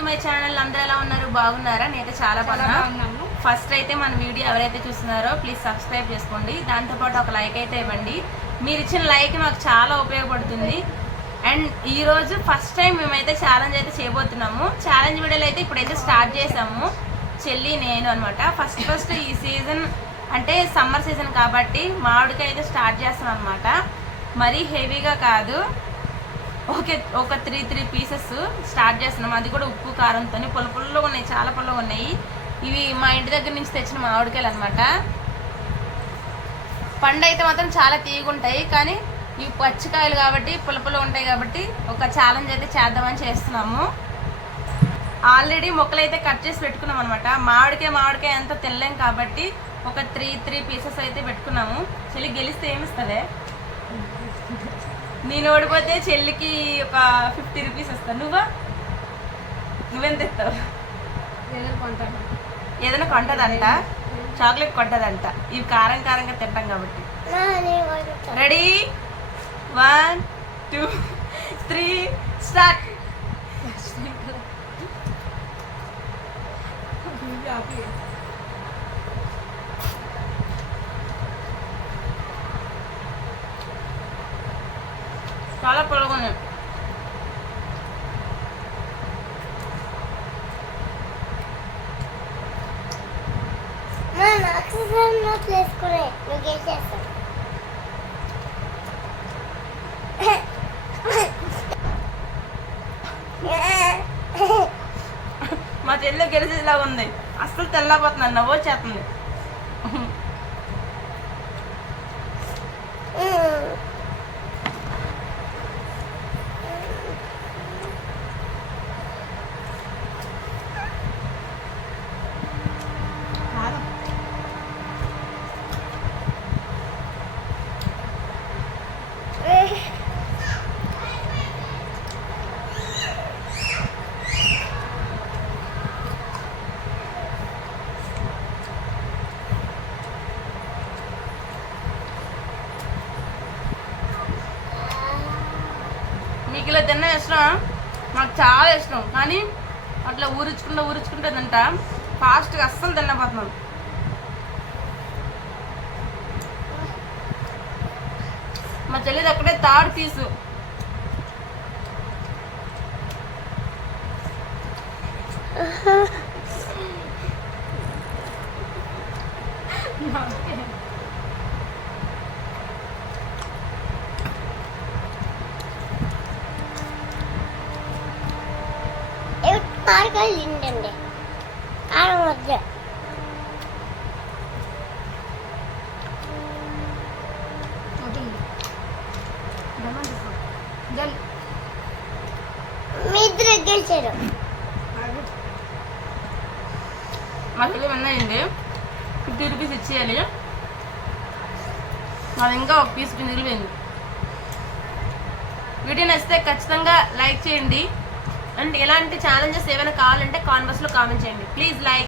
To my channel. అందరూ ఎలా ఉన్నారు? బాగున్నారా? నేనైతే చాలా బాగున్నాను. ఫస్ట్ అయితే మన వీడియో ఎవరైతే చూస్తున్నారో ప్లీజ్ సబ్స్క్రైబ్ చేసుకోండి. దాంతోపాటు ఒక లైక్ అయితే ఇవ్వండి. మీరు ఇచ్చిన లైక్ మాకు చాలా ఉపయోగపడుతుంది. అండ్ ఈరోజు ఫస్ట్ టైం మేమైతే ఛాలెంజ్ అయితే చేయబోతున్నాము. ఛాలెంజ్ వీడియోలు అయితే ఇప్పుడైతే స్టార్ట్ చేసాము, చెల్లి నేను అనమాట. ఫస్ట్ ఈ సీజన్ అంటే సమ్మర్ సీజన్ కాబట్టి మామిడికాయ అయితే స్టార్ట్ చేస్తాం అనమాట. మరీ హెవీగా కాదు, ఒక త్రీ పీసెస్ స్టార్ట్ చేస్తున్నాం. అది కూడా ఉప్పు కారంతో పుల్లగా ఉన్నాయి, చాలా పుల్లగా ఉన్నాయి. ఇవి మా ఇంటి దగ్గర నుంచి తెచ్చిన మామిడికాయలు అనమాట. పండు అయితే మాత్రం చాలా తీగుంటాయి, కానీ ఇవి పచ్చికాయలు కాబట్టి పుల్లగా ఉంటాయి. కాబట్టి ఒక ఛాలెంజ్ అయితే చేద్దామని చేస్తున్నాము. ఆల్రెడీ మొక్కలు అయితే కట్ చేసి పెట్టుకున్నాం అనమాట. మామిడికాయ అంతా తినలేం కాబట్టి ఒక త్రీ పీసెస్ అయితే పెట్టుకున్నాము. చెల్లి గెలిస్తే ఏమిస్తుంది? నేను ఓడిపోతే చెల్లికి ఒక 50 రూపీస్ వస్తాను. నువ్వెంత ఇస్తావు? ఏదైనా కొంటదంట, చాక్లెట్ కొంటదంట. ఇవి కారంగా తింటాం కాబట్టి. రెడీ? 1 2 3 స్టార్ట్. చాలా పొలగా ఉన్నాయి. మా చెల్లి గెలిచేలాగా ఉంది. అస్సలు తెల్లబోతున్నాను, నవ్వు వచ్చేస్తుంది. మీకు ఇలా తిన్న ఇష్టం, నాకు చాలా ఇష్టం. కానీ అట్లా ఊరుచుకుంటే తింట ఫాస్ట్గా అస్సలు తినపోతున్నాను. మా చెల్లిది అక్కడే థర్డ్ పీసు. లిండండి ఆడవద్దు. మీ ఇద్దరు గెలిచారు. మా చెల్లి విన్నాయండి, 50 రూపీస్ ఇచ్చేయాలి. అది ఇంకా ఒక పీస్ మిగిలిపోయింది. వీడియో నచ్చితే ఖచ్చితంగా లైక్ చేయండి. అండ్ ఇలాంటి ఛాలెంజెస్ ఏమైనా కావాలంటే కామెంట్స్లో కామెంట్ చేయండి. Please like.